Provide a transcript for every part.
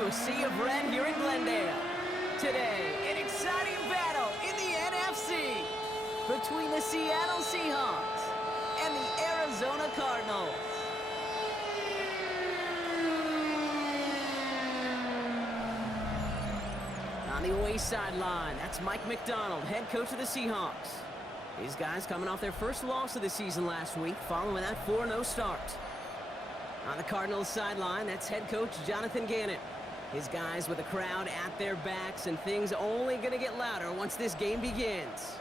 to a sea of red here in Glendale. Today, an exciting battle in the NFC between the Seattle Seahawks and the Arizona Cardinals. On the away sideline, that's Mike McDonald, head coach of the Seahawks. These guys coming off their first loss of the season last week, following that 4-0 start. On the Cardinals sideline, that's head coach Jonathan Gannon. His guys with the crowd at their backs, and things only going to get louder once this game begins.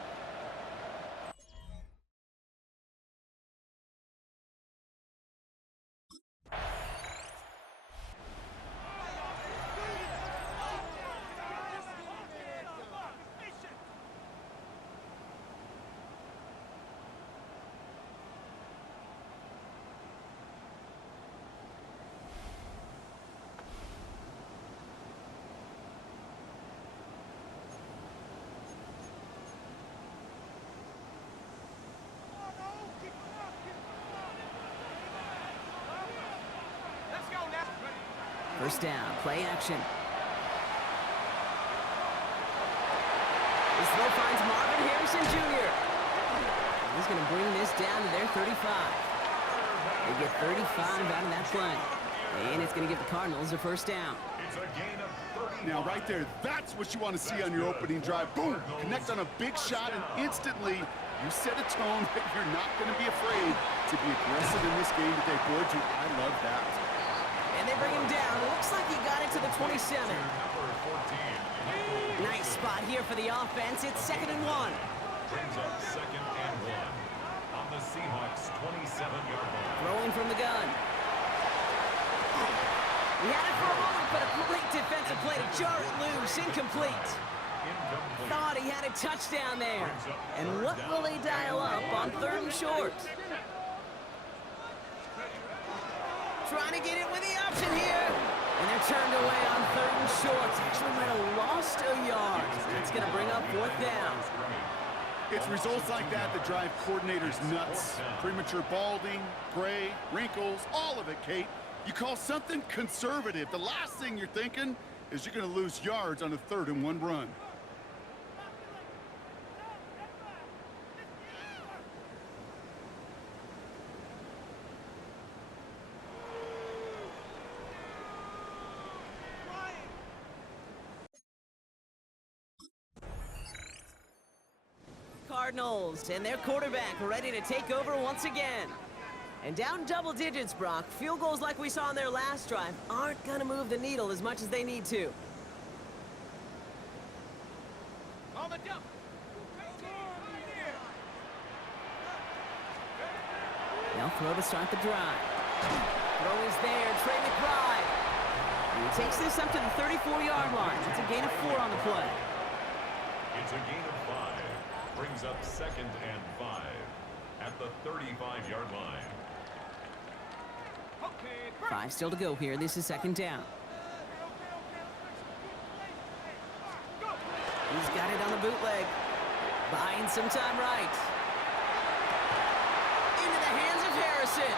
First down, play action. This throw finds Marvin Harrison Jr. He's going to bring this down to their 35. They get 35 out of that play. And it's going to give the Cardinals a first down. It's a gain of 30. Now right there, that's what you want to see on your opening drive. Boom! Connect on a big shot, and instantly you set a tone that you're not going to be afraid to be aggressive in this game today. Boy, I love that. And they bring him down. Looks like he got it to the 27. Nice spot here for the offense. It's 2nd and 1. Brings up 2nd and 1 on the Seahawks' 27-yard line. Throwing from the gun. He had it for a moment, but a great defensive play to jar it loose. Incomplete. Thought he had a touchdown there. And what will they dial up on 3rd and short? Trying to get it with the option here. And they're turned away on 3rd and short. Actually might have lost a yard. It's going to bring up 4th down. It's results like that that drive coordinators nuts. Premature balding, gray, wrinkles, all of it, Kate. You call something conservative. The last thing you're thinking is you're going to lose yards on a 3rd and 1 run. Cardinals and their quarterback ready to take over once again. And down double digits, Brock. Field goals like we saw on their last drive aren't going to move the needle as much as they need to. On the jump. They'll throw to start the drive. Throw is there. Trey McBride. And he takes this up to the 34-yard line. It's a gain of 4 on the play. It's a gain of 5. Brings up 2nd and 5 at the 35-yard line. 5 still to go here. This is 2nd down. He's got it on the bootleg. Buying some time right. Into the hands of Harrison.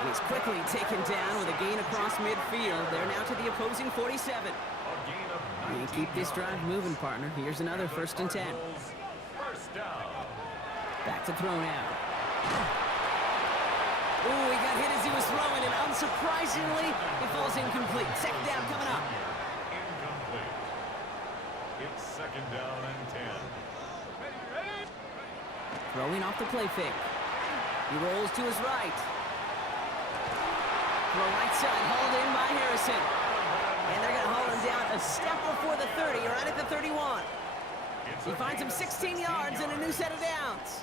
And he's quickly taken down with a gain across midfield. They're now to the opposing 47. And keep this drive moving, partner. Here's another 1st and 10. First down. Back to throw now. Ooh, he got hit as he was throwing, and unsurprisingly, it falls incomplete. 2nd down coming up. Incomplete. It's 2nd down and 10. Throwing off the play fake. He rolls to his right. Throw right side, hauled in by Harrison. And they're going to haul him down a step before the 30, right at the 31. He finds him 16 yards and a new set of downs.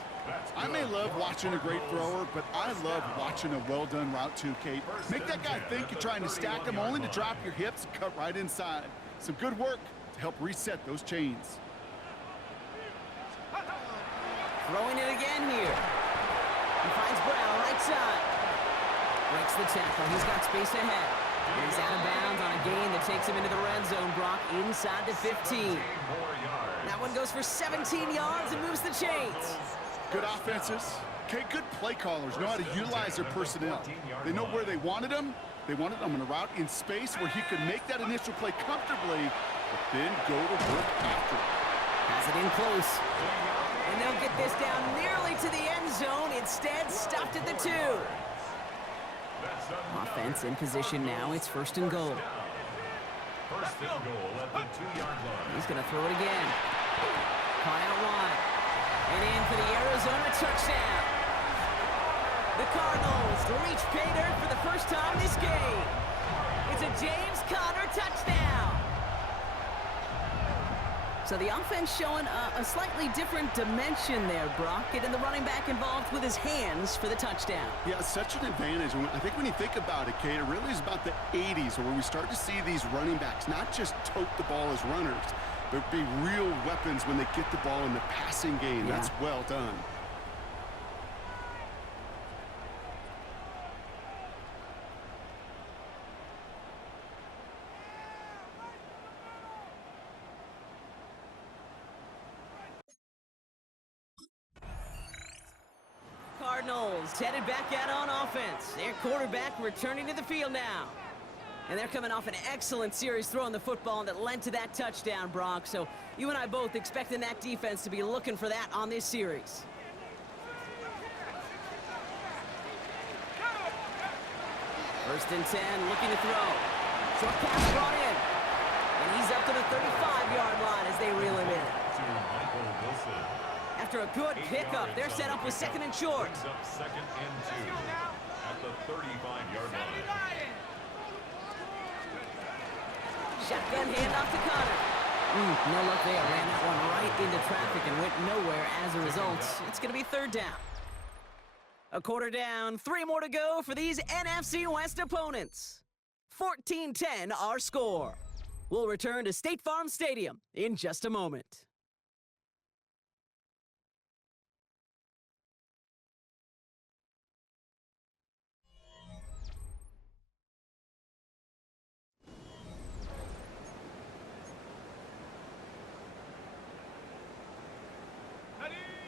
I may love watching a great thrower, but I love watching a well-done route too, Kate. Make that guy think you're trying to stack him, only to drop your hips and cut right inside. Some good work to help reset those chains. Throwing it again here. He finds Brown right side. Breaks the tackle. He's got space ahead. He's out of bounds on a gain that takes him into the red zone, Brock, inside the 15. That one goes for 17 yards and moves the chains. Good offenses. Okay, good play callers know how to utilize their personnel. They know where they wanted them, They wanted him on a route in space where he could make that initial play comfortably, but then go to work after it. Has it in close. And they'll get this down nearly to the end zone. Instead, stopped at the 2. Offense in position now. It's 1st and goal. First and goal at the 2-yard line. He's going to throw it again. Caught out wide. And in for the Arizona touchdown. The Cardinals reach pay dirt for the first time this game. It's a James Conner touchdown. So the offense showing a slightly different dimension there, Brock. Getting the running back involved with his hands for the touchdown. Yeah, such an advantage. I think when you think about it, Kate, it really is about the 80s where we start to see these running backs not just tote the ball as runners, but be real weapons when they get the ball in the passing game. Yeah. That's well done. Cardinals headed back out on offense. Their quarterback returning to the field now. And they're coming off an excellent series throwing the football that led to that touchdown, Brock. So you and I both expecting that defense to be looking for that on this series. First and 10, looking to throw. Short pass brought in. And he's up to the 35-yard line as they reel him in. After a good pickup, they're set up with 2nd and short. Up 2nd and 2 at the 35-yard line. Shotgun handoff to Conner. No luck there. Ran that one right into traffic and went nowhere as a result. It's going to be 3rd down. A quarter down, 3 more to go for these NFC West opponents. 14-10 our score. We'll return to State Farm Stadium in just a moment.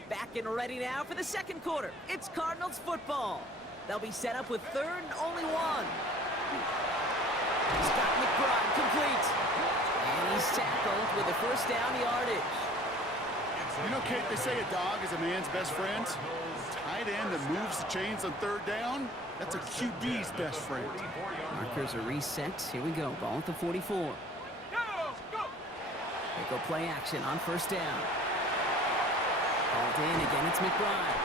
Back and ready now for the 2nd quarter. It's Cardinals football. They'll be set up with 3rd and only 1. Scott McBride complete. And he's tackled with the 1st down yardage. You know, Kate, they say a dog is a man's best friend. A tight end that moves the chains on 3rd down, that's a QB's best friend. Markers are reset. Here we go. Ball at the 44. They go play action on 1st down. Called in again, it's McBride.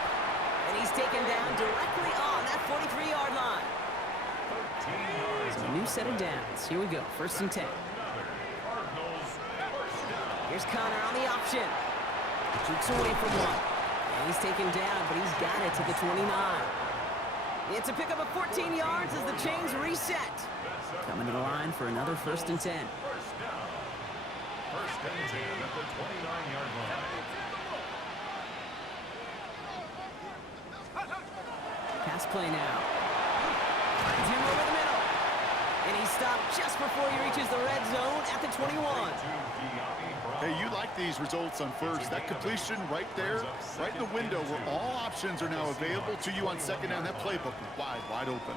And he's taken down directly on that 43-yard line. So a new set of downs. Here we go, 1st and 10. Here's Conner on the option. Shoots away from 1. And he's taken down, but he's got it to the 29. It's a pickup of 14 yards as the chains reset. Coming to the line for another 1st and 10. First and 10 at the 29-yard line. Pass play now. Finds him over the middle. And he's stopped just before he reaches the red zone at the 21. Hey, you like these results on 1st. That completion right there, right in the window where all options are now available to you on 2nd down. That playbook wide open.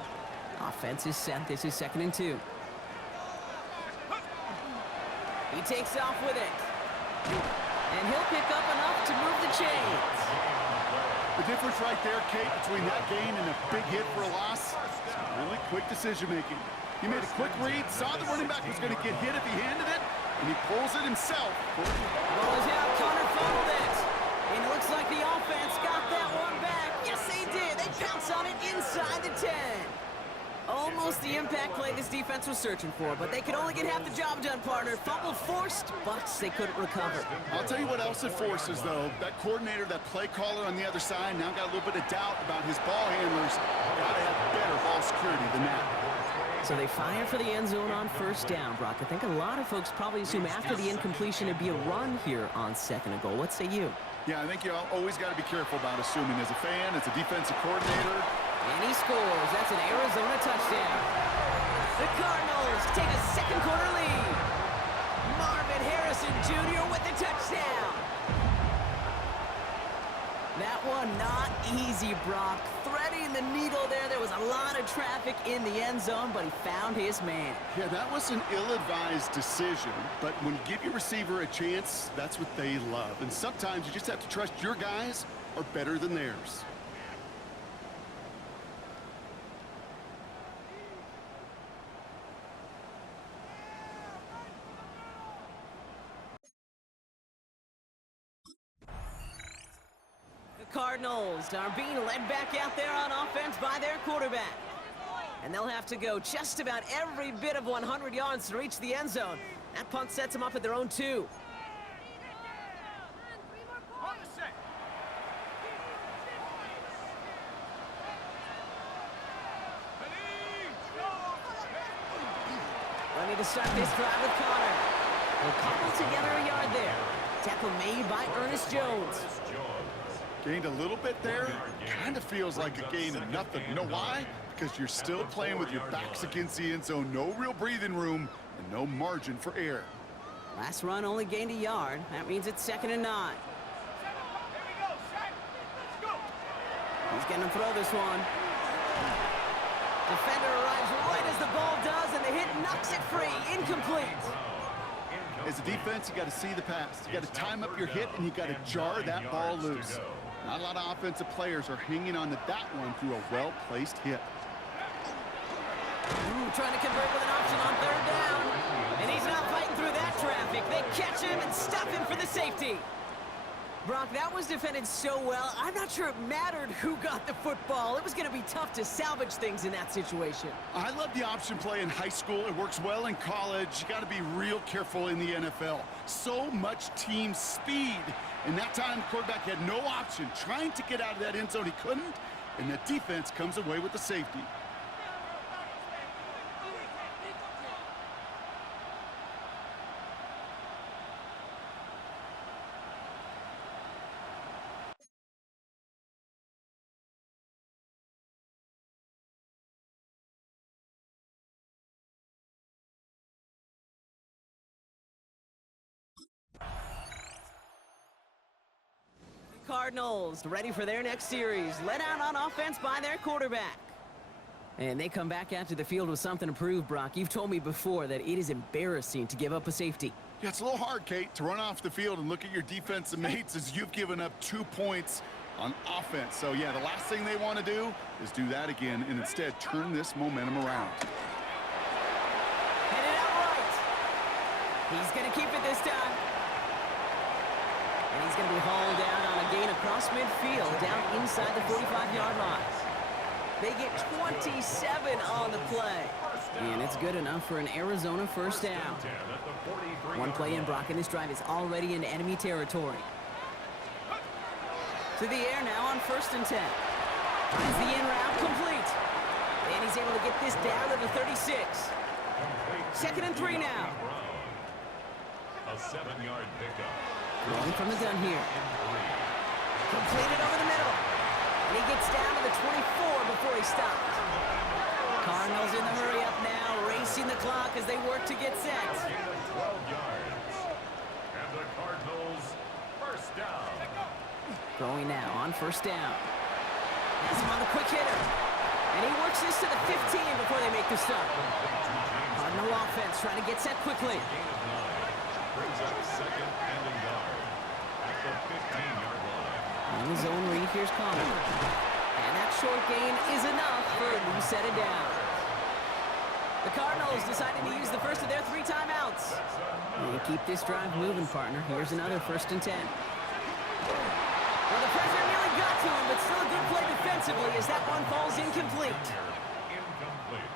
Offense is set. This is 2nd and 2. He takes off with it. And he'll pick up enough to move the chains. The difference right there, Kate, between that gain and a big hit for a loss, really quick decision-making. He made a quick read, saw the running back was going to get hit if he handed it, and he pulls it himself. Ball is out. Conner fumbled it. And it looks like the offense got that one back. Yes, they did. They pounce on it inside the 10. Almost the impact play this defense was searching for, but they could only get half the job done, partner. Fumble forced, but they couldn't recover. I'll tell you what else it forces, though. That coordinator, that play caller on the other side, now got a little bit of doubt about his ball handlers. Got to have better ball security than that. So they fire for the end zone on 1st down, Brock. I think a lot of folks probably assume after the incompletion it'd be a run here on 2nd and goal. What say you? Yeah, I think you always got to be careful about assuming as a fan, as a defensive coordinator. And he scores. That's an Arizona touchdown. The Cardinals take a 2nd quarter lead. Marvin Harrison Jr. with the touchdown. That one not easy, Brock. Threading the needle there. There was a lot of traffic in the end zone, but he found his man. Yeah, that was an ill-advised decision, but when you give your receiver a chance, that's what they love. And sometimes you just have to trust your guys are better than theirs. Cardinals are being led back out there on offense by their quarterback. And they'll have to go just about every bit of 100 yards to reach the end zone. That punt sets them up at their own 2. Ready to start this drive with Connor. They'll cobble together a yard there. Tackle made by Ernest Jones. Gained a little bit there. Kind of feels like a gain of nothing. You know why? Because you're still playing with your backs against the end zone. No real breathing room and no margin for error. Last run only gained a yard. That means it's 2nd and 9. He's going to throw this one. Defender arrives right as the ball does, and the hit knocks it free. Incomplete. As a defense, you got to see the pass. You got to time up your hit, and you got to jar that ball loose. Not a lot of offensive players are hanging on to that one through a well-placed hit. Trying to convert with an option on 3rd down. And he's not fighting through that traffic. They catch him and stop him for the safety. Brock, that was defended so well, I'm not sure it mattered who got the football. It was going to be tough to salvage things in that situation. I love the option play in high school. It works well in college. You got to be real careful in the NFL. So much team speed. And that time, the quarterback had no option. Trying to get out of that end zone, he couldn't. And the defense comes away with the safety. Cardinals ready for their next series, led out on offense by their quarterback. And they come back out to the field with something to prove, Brock. You've told me before that it is embarrassing to give up a safety. Yeah, it's a little hard, Kate, to run off the field and look at your defensive mates as you've given up 2 points on offense. So, yeah, the last thing they want to do is do that again and instead turn this momentum around. Headed out right. He's going to keep it this time. And he's going to be hauled down on a gain across midfield, down inside the 45-yard line. They get 27 on the play. And it's good enough for an Arizona first down. One play in, Brock, and this drive is already in enemy territory. To the air now on 1st and 10. Finds the in route complete. And he's able to get this down to the 36. 2nd and 3 now. A 7-yard pickup. Rolling from the gun here. Completed over the middle. And he gets down to the 24 before he stops. Cardinals in the hurry up now, racing the clock as they work to get set. 12 yards. And the Cardinals first down. Going now on 1st down. Has him on the quick hitter. And he works this to the 15 before they make the stop. Cardinal offense trying to get set quickly. Brings up 2nd and a yard at the 15-yard line. On the zone read, here's Connor. And that short gain is enough for a new set of downs. The Cardinals deciding to use the first of their 3 timeouts. And keep this drive moving, partner. Here's another 1st and 10. Well, the pressure nearly got to him, but still a good play defensively as that one falls incomplete. Incomplete.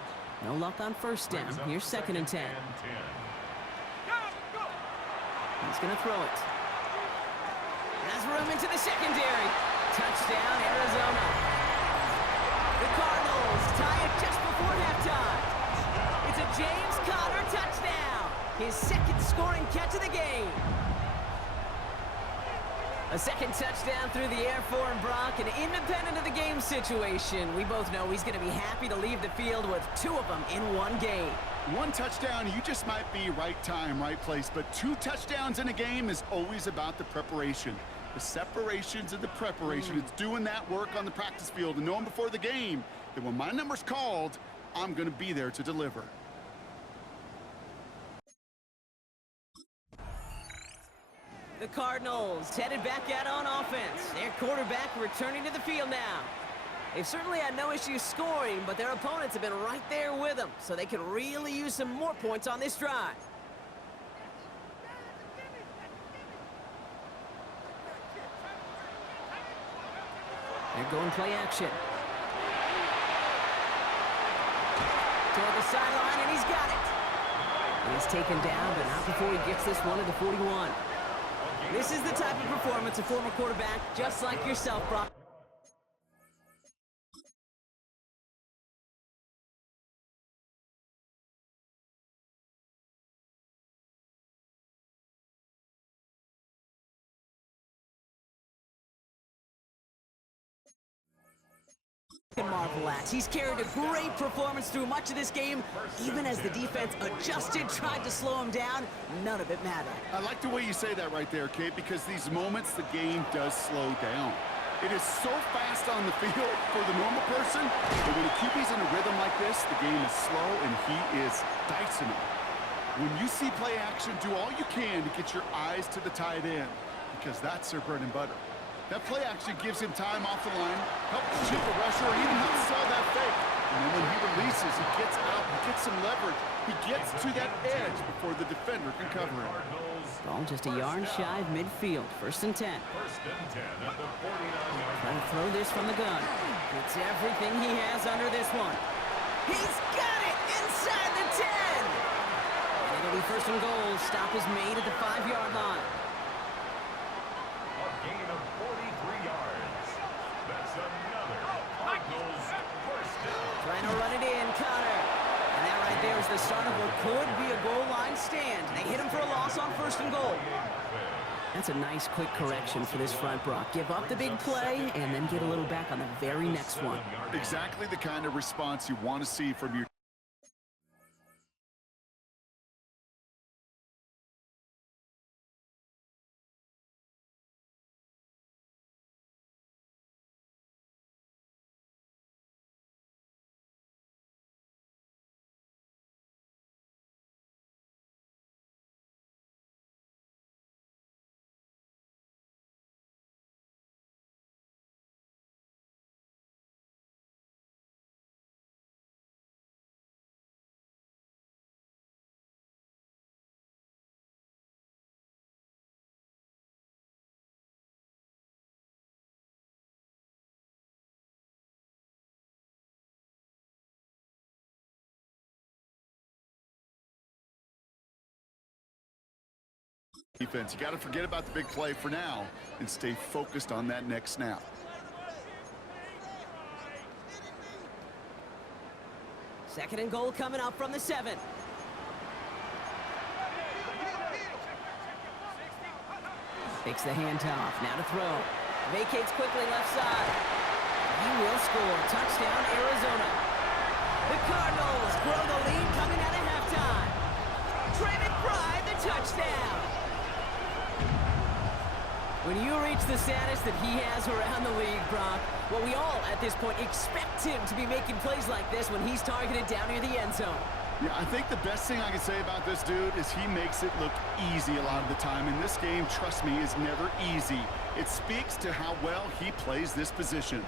No luck on 1st down. Here's 2nd and 10. He's going to throw it. Has room into the secondary. Touchdown, Arizona. The Cardinals tie it just before halftime. It's a James Conner touchdown. His 2nd scoring catch of the game. A 2nd touchdown through the air for him, Brock, and independent of the game situation, we both know he's going to be happy to leave the field with 2 of them in one game. 1 touchdown, you just might be right time, right place, but 2 touchdowns in a game is always about the preparation. The separations and the preparation. It's doing that work on the practice field and knowing before the game that when my number's called, I'm going to be there to deliver. The Cardinals headed back out on offense. Their quarterback returning to the field now. They've certainly had no issues scoring, but their opponents have been right there with them, so they could really use some more points on this drive. They're going play action. Toward the sideline, and he's got it. He's taken down, but not before he gets this one to the 41. This is the type of performance a former quarterback just like yourself, Brock. Marvel at. He's carried a great performance through much of this game. Even as the defense adjusted, tried to slow him down, none of it mattered. I like the way you say that right there, Kate, because these moments the game does slow down. It is so fast on the field for the normal person, but when a QB's in a rhythm like this, the game is slow and he is dicing it. When you see play action, do all you can to get your eyes to the tight end, because that's their bread and butter. That play action gives him time off the line, helps chip a rusher, or even helps sell that fake. And then when he releases, he gets out, he gets some leverage. He gets to that edge before the defender can cover him. Ball just a yard shy of midfield. 1st and 10. First and 10 at the 49-yard Trying to throw this from the gun. Gets everything he has under this one. He's got it inside the 10. And it'll be 1st and goal. Stop is made at the 5-yard line. A gain of 43 yards. That's another Cardinals first down. Trying to run it in, Connor. And that right there is the start of what could be a goal line stand. They hit him for a loss on 1st and goal. That's a nice quick correction for this front, Brock. Give up the big play and then get a little back on the very next one. Exactly the kind of response you want to see from your defense. You got to forget about the big play for now and stay focused on that next snap. Second and goal coming up from the 7. Takes the handoff. Now to throw. Vacates quickly left side. He will score. Touchdown, Arizona. The Cardinals grow the lead coming out of halftime. Trey McBride, the touchdown. When you reach the status that he has around the league, Brock, well, we all, at this point, expect him to be making plays like this when he's targeted down near the end zone. Yeah, I think the best thing I can say about this dude is he makes it look easy a lot of the time. And this game, trust me, is never easy. It speaks to how well he plays this position.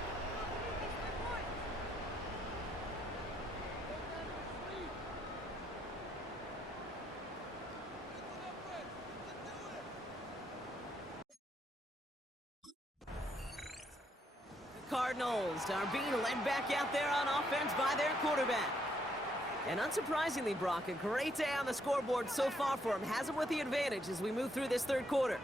Cardinals are being led back out there on offense by their quarterback. And unsurprisingly, Brock, a great day on the scoreboard so far for him. Has him with the advantage as we move through this third quarter.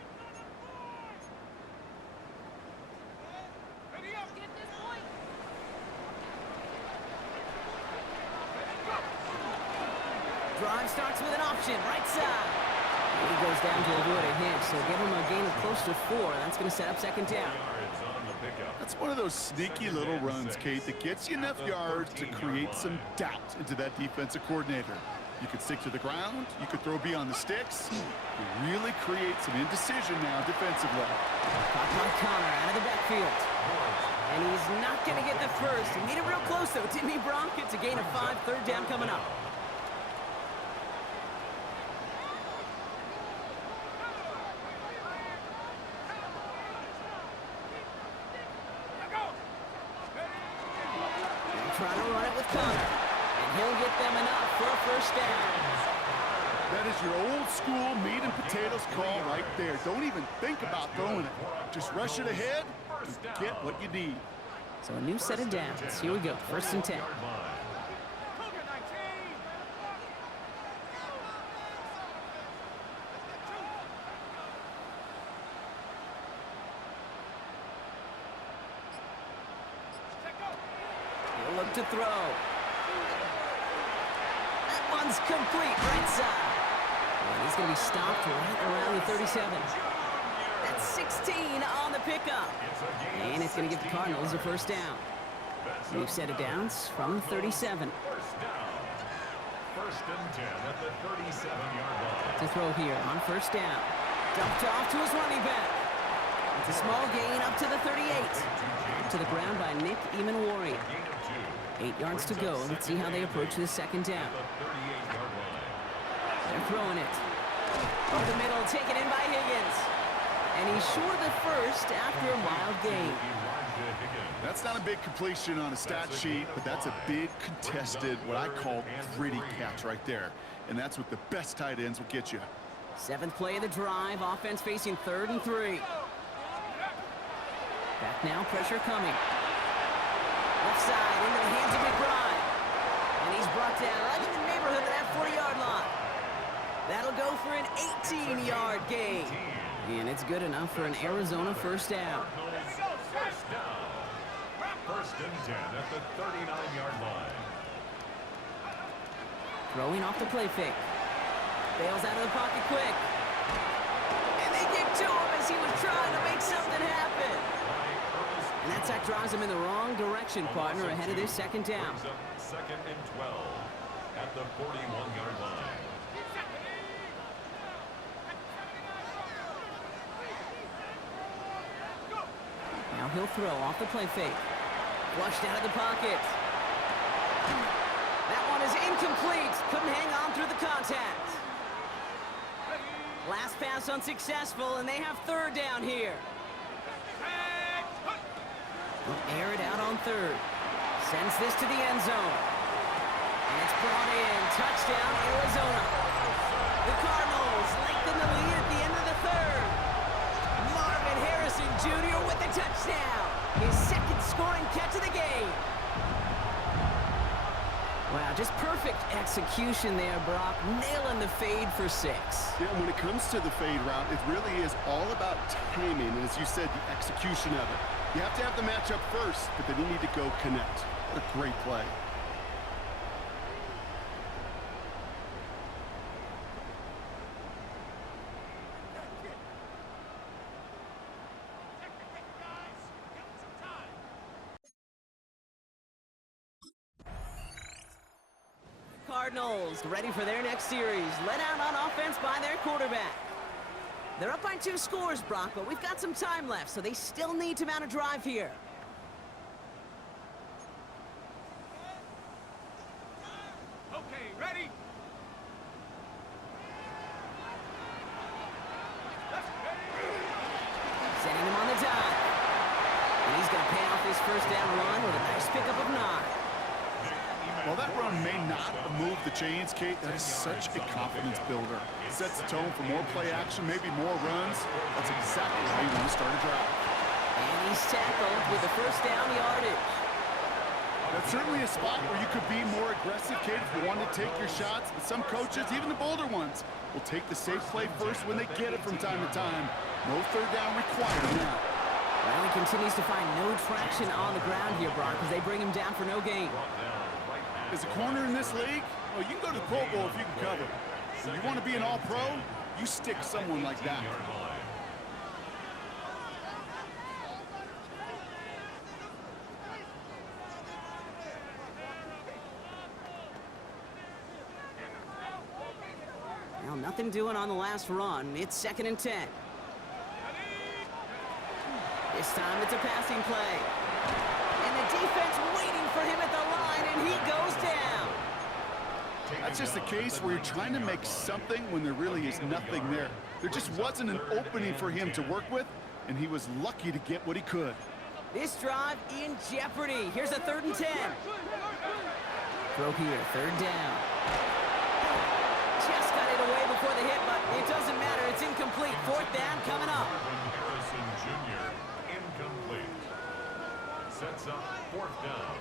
Drive starts with an option, right side. And he goes down to avoid a hit, so give him a gain of close to 4. That's going to set up second down. That's one of those sneaky little runs, Kate, that gets you enough yards to create some doubt into that defensive coordinator. You could stick to the ground. You could throw beyond the sticks. You really create some indecision now defensively. Caught by Connor out of the backfield. And he's not going to get the first. He made it real close, though, didn't he, Brock? It's a gain of 5, third down coming up. Trying to run it with Connor. And he'll get them enough for a first down. That is your old school meat and potatoes call right there. Don't even think about throwing it. Just rush it ahead and get what you need. So a new set of downs. Here we go. First and 10. He'll look to throw. That one's complete. Right side. And he's going to be stopped right around the 37. That's 16 on the pickup. And it's going to give the Cardinals a first down. New set of downs from 37. First and 10 at the 37-yard line. To throw here on first down. Dumped off to his running back. It's a small gain up to the 38. To the ground by Nick Emanwari. 8 yards to go. Let's see how they approach the second down. They're throwing it. Over the middle, taken in by Higgins. And he's short of the first after a wild gain. That's not a big completion on a stat sheet, but that's a big contested, what I call gritty catch right there. And that's what the best tight ends will get you. 7th play of the drive. Offense facing 3rd and 3. Back now, pressure coming. Left side into the hands of McBride. And he's brought down right in the neighborhood of that 40-yard line. That'll go for an 18-yard gain. And it's good enough for an Arizona first down. First and 10 at the 39-yard line. Throwing off the play fake. Bails out of the pocket quick. And they get to him as he was trying to make something happen. And that sack drives him in the wrong direction, partner, ahead of this second down. Second and 12 at the 41-yard line. Now he'll throw off the play fake. Flushed out of the pocket. That one is incomplete. Couldn't hang on through the contact. Last pass unsuccessful, and they have 3rd down here. They'll air it out on 3rd. Sends this to the end zone. And it's brought in. Touchdown, Arizona. The Cardinals lengthen the lead at the end of the 3rd. Marvin Harrison Jr. with the touchdown. His 2nd scoring catch of the game. Wow, just perfect execution there, Brock. Nailing the fade for 6. Yeah, when it comes to the fade route, it really is all about timing. And as you said, the execution of it. You have to have the matchup first, but then you need to go connect. What a great play. Cardinals ready for their next series. Led out on offense by their quarterback. They're up by 2 scores, Brock, but we've got some time left, so they still need to mount a drive here. Okay, ready? Setting him on the dive. And he's going to pay off his first down run with a nice pickup of 9. While that run may not move the chains, Kate, that is such a confidence builder. It sets the tone for more play action, maybe more runs. That's exactly how you want to start a drive. And he's tackled with the first down yardage. That's certainly a spot where you could be more aggressive, Kate, if you want to take your shots. But some coaches, even the bolder ones, will take the safe play first when they get it from time to time. No 3rd down required now. Well, he continues to find no traction on the ground here, Brock, as they bring him down for no gain. As a corner in this league, well, you can go to the Pro Bowl if you can cover. If you want to be an all-pro, you stick someone like that. nothing doing on the last run. It's 2nd and 10. This time it's a passing play. And the defense waiting for him at the line, and he goes down. That's just a case where you're trying to make something when there really is nothing there. There just wasn't an opening for him to work with, and he was lucky to get what he could. This drive in jeopardy. Here's a 3rd and 10. Throw here, 3rd down. Just got it away before the hit, but it doesn't matter. It's incomplete. 4th down coming up. Harrison Jr. incomplete. Sets up 4th down.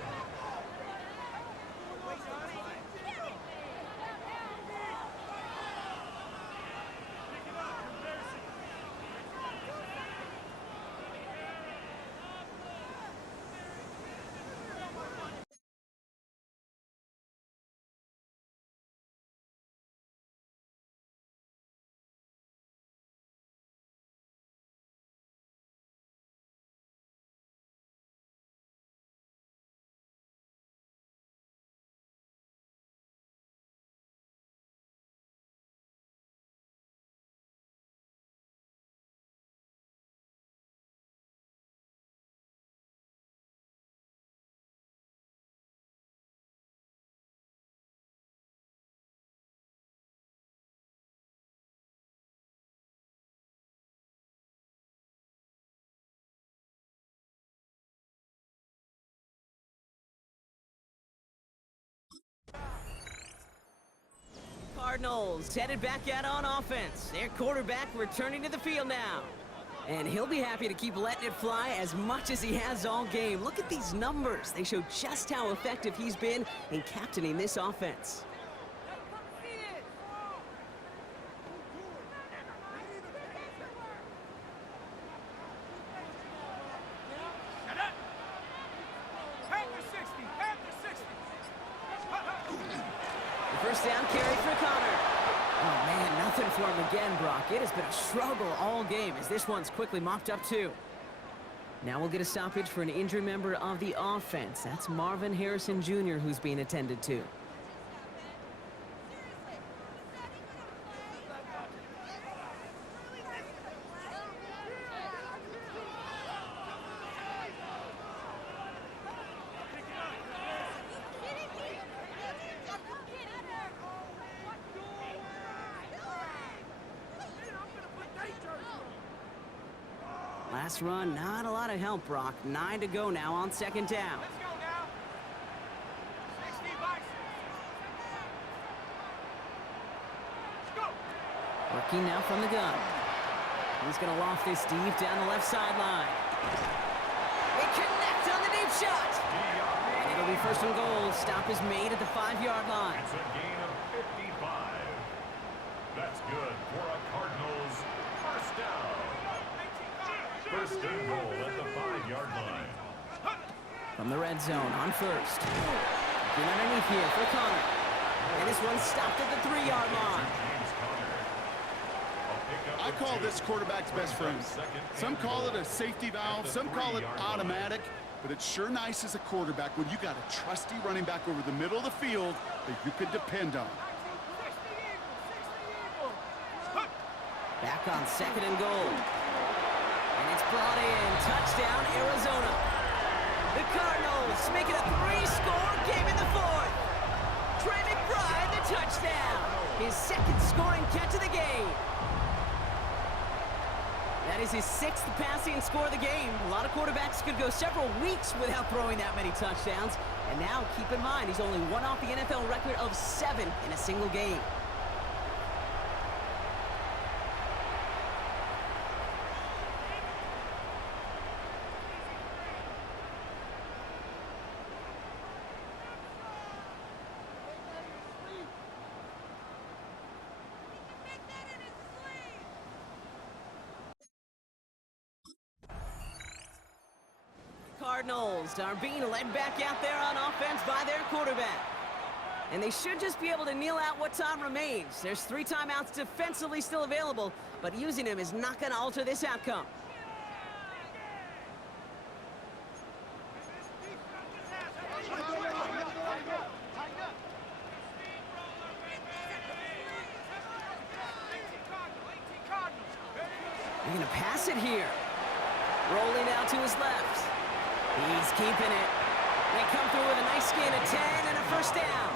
Cardinals headed back out on offense. Their quarterback returning to the field now. And he'll be happy to keep letting it fly as much as he has all game. Look at these numbers. They show just how effective he's been in captaining this offense. First down carry for Connor. Oh, man, nothing for him again, Brock. It has been a struggle all game as this one's quickly mopped up, too. Now we'll get a stoppage for an injured member of the offense. That's Marvin Harrison Jr. who's being attended to. Last run, not a lot of help, Brock. 9 to go now on 2nd down. Let's go now. 60 bucks. Let's go. Working now from the gun. He's going to loft this deep down the left sideline. They connect on the deep shot. And it'll be 1st and goal. Stop is made at the 5-yard line. It's a gain of 55. That's good for a Cardinals 1st down. 1st and goal at the 5-yard line. From the red zone on 1st. Looking underneath here for Connor. And this one stopped at the 3-yard line. I call this quarterback's best friend. Some call it a safety valve, some call it automatic, but it's sure nice as a quarterback when you got a trusty running back over the middle of the field that you could depend on. Back on 2nd and goal. And it's brought in. Touchdown, Arizona. The Cardinals make it a 3-score game in the 4th. Trey McBride, the touchdown. His 2nd scoring catch of the game. That is his 6th passing score of the game. A lot of quarterbacks could go several weeks without throwing that many touchdowns. And now, keep in mind, he's only one off the NFL record of 7 in a single game. Cardinals are being led back out there on offense by their quarterback. And they should just be able to kneel out what time remains. There's 3 timeouts defensively still available, but using them is not going to alter this outcome. They're going to pass it here. Rolling out to his left. He's keeping it. They come through with a nice gain of 10 and a first down.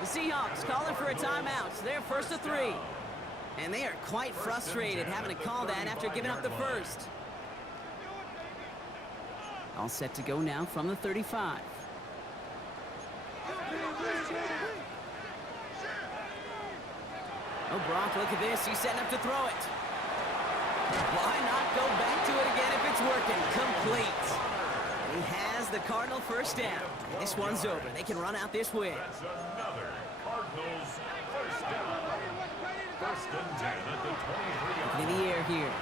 The Seahawks calling for a timeout. They're first to 3. And they are quite frustrated having to call that after giving up the first. All set to go now from the 35. Oh, Brock, look at this. He's setting up to throw it. Why not go back to it again if it's working? Complete. And he has the Cardinal first down. This one's over. They can run out this win. That's another Cardinals first down. First and 10 at the 23. In the air here.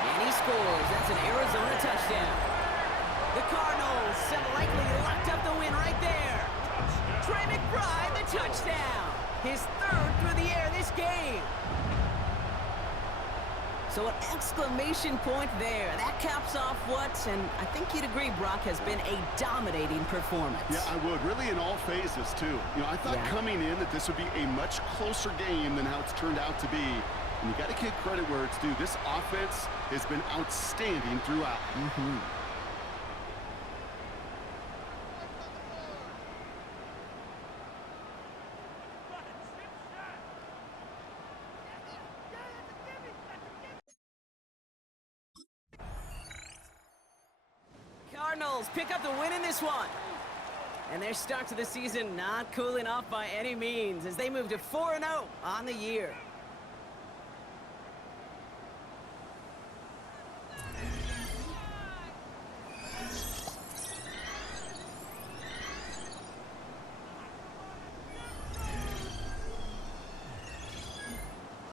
And he scores. That's an Arizona touchdown. The Cardinals have likely locked up the win right there. Trey McBride, the touchdown. His third through the air this game. So an exclamation point there. That caps off what, and I think you'd agree, Brock, has been a dominating performance. Yeah, I would. Really in all phases, too. You know, I thought coming in that this would be a much closer game than how it's turned out to be. And you got to give credit where it's due. This offense has been outstanding throughout. Cardinals pick up the win in this one. And their start to the season not cooling off by any means as they move to 4-0 on the year.